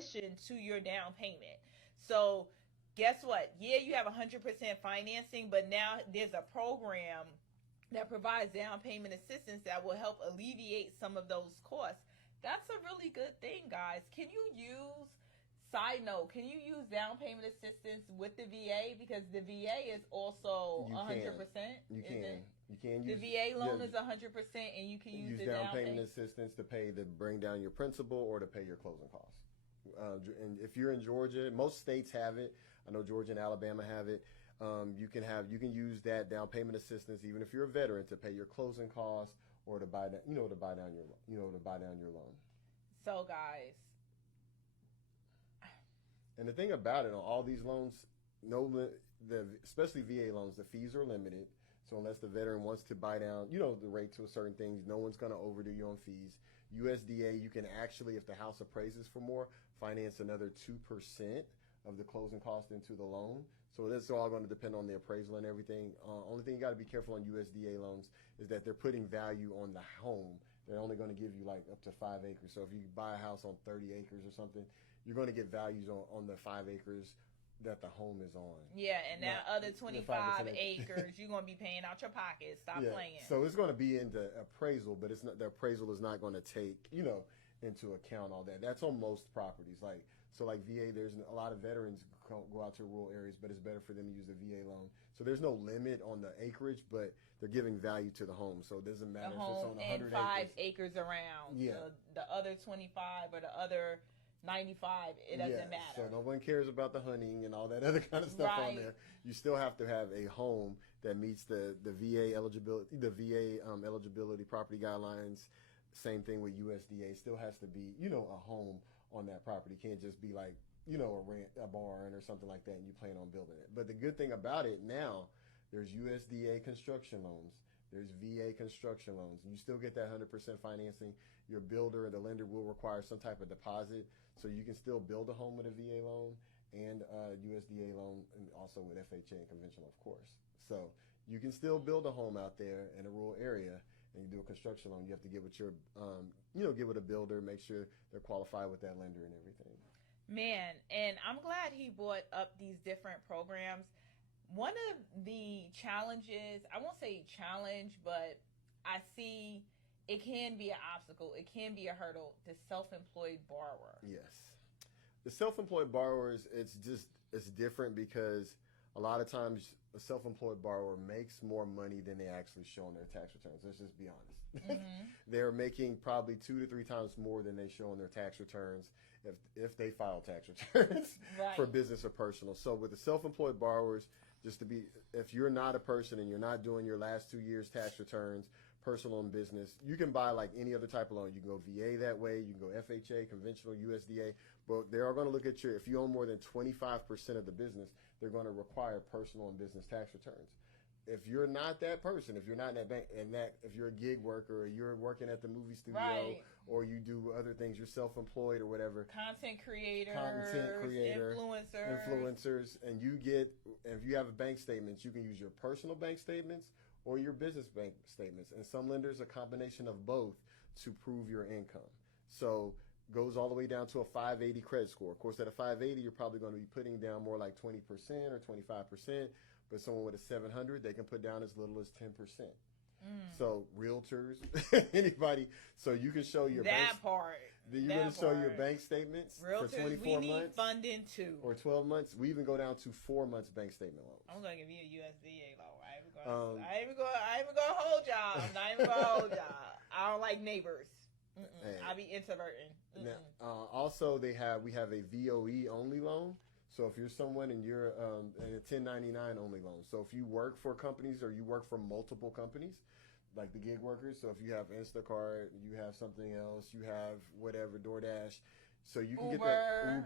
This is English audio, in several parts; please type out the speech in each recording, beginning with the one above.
addition to your down payment. So guess what? Yeah, you have 100% financing, but now there's a program that provides down payment assistance that will help alleviate some of those costs. That's a really good thing, guys. Side note, can you use down payment assistance with the VA? Because the VA is also 100%. You can. You can use the VA loan is 100%, and you can use the down payment assistance to bring down your principal or to pay your closing costs. And if you're in Georgia, most states have it. I know Georgia and Alabama have it. You can use that down payment assistance even if you're a veteran to pay your closing costs or to buy down your loan. So guys. And the thing about it, on all these loans, especially VA loans, the fees are limited. So unless the veteran wants to buy down, the rate to a certain thing, no one's going to overdo you on fees. USDA, you can actually, if the house appraises for more, finance another 2% of the closing cost into the loan. So this is all going to depend on the appraisal and everything. Only thing you got to be careful on USDA loans is that they're putting value on the home. They're only going to give you like up to 5 acres. So if you buy a house on 30 acres or something, you're going to get values on the 5 acres that the home is on. Yeah, and that other 25 acres, you're going to be paying out your pocket. Stop playing. So it's going to be in the appraisal, but the appraisal is not going to take, into account all that. That's on most properties. Like VA, there's a lot of veterans go out to rural areas, but it's better for them to use the VA loan. So there's no limit on the acreage, but they're giving value to the home. So it doesn't matter if it's on 100 and 5 acres around. Yeah. The other 25 or the other 95, it doesn't matter. So no one cares about the hunting and all that other kind of stuff on there. You still have to have a home that meets the VA eligibility, eligibility property guidelines. Same thing with USDA. Still has to be, a home on that property. Can't just be like, a barn or something like that and you plan on building it. But the good thing about it now, there's USDA construction loans. There's VA construction loans. And you still get that 100% financing. Your builder or the lender will require some type of deposit. So you can still build a home with a VA loan and a USDA loan, and also with FHA and conventional, of course. So you can still build a home out there in a rural area, and you do a construction loan. You have to get with your, get with a builder, make sure they're qualified with that lender and everything. Man, and I'm glad he brought up these different programs. One of the challenges, I won't say challenge, but I see it can be an obstacle. It can be a hurdle. The self-employed borrower. Yes. The self-employed borrowers, it's different because a lot of times a self-employed borrower makes more money than they actually show on their tax returns. Let's just be honest. Mm-hmm. They're making probably 2 to 3 times more than they show on their tax returns if they file tax returns for business or personal. So with the self-employed borrowers, if you're not a person and you're not doing your last 2 years tax returns, personal and business, you can buy like any other type of loan. You can go VA that way, you can go FHA, conventional, USDA, but they are going to look at if you own more than 25% of the business, they're going to require personal and business tax returns. If you're not that person, if you're not in that bank, if you're a gig worker or you're working at the movie studio or you do other things, you're self-employed or whatever. Content creator, influencers, and if you have bank statements, you can use your personal bank statements or your business bank statements. And some lenders, a combination of both to prove your income. So goes all the way down to a 580 credit score. Of course, at a 580, you're probably going to be putting down more like 20% or 25%. But someone with a 700, they can put down as little as 10%. So realtors, anybody, so you can show your You're going to show your bank statements realtors, for 24 months. Funding too. Or 12 months. We even go down to 4 months bank statement loans. I'm going to give you a USDA loan. I ain't even going to hold y'all. I'm not even going to hold y'all. I don't like neighbors. Hey. I'll be introverting. Now, also, we have a VOE only loan. So if you're someone and you're in a 1099 only loan, so if you work for companies or you work for multiple companies, like the gig workers, so if you have Instacart, you have something else, you have whatever, DoorDash, so you can get that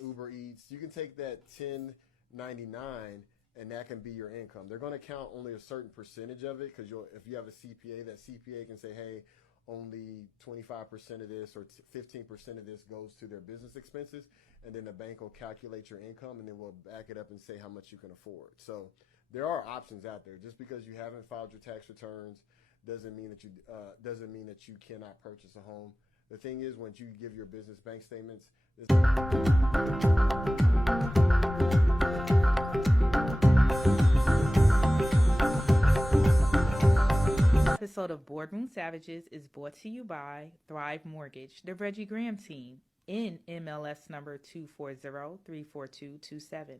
Uber Eats, you can take that 1099 and that can be your income. They're going to count only a certain percentage of it because if you have a CPA, that CPA can say, hey, only 25% of this or 15% of this goes to their business expenses, and then the bank will calculate your income and then we'll back it up and say how much you can afford. So there are options out there. Just because you haven't filed your tax returns doesn't mean that you cannot purchase a home. The thing is, once you give your business bank statements, Episode of Boardroom Savages is brought to you by Thrive Mortgage, the Reggie Graham team, in MLS number 240-34227.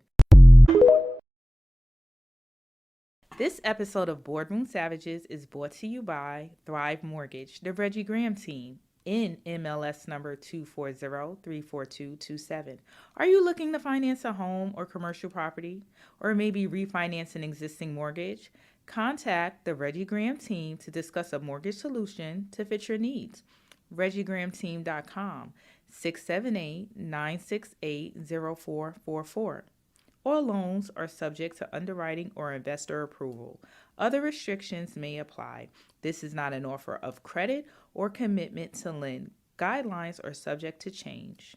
This episode of Boardroom Savages is brought to you by Thrive Mortgage, the Reggie Graham team, in MLS number 240-34227. Are you looking to finance a home or commercial property, or maybe refinance an existing mortgage? Contact the Reggie Graham team to discuss a mortgage solution to fit your needs. ReggieGrahamTeam.com, 678-968-0444. All loans are subject to underwriting or investor approval. Other restrictions may apply. This is not an offer of credit or commitment to lend. Guidelines are subject to change.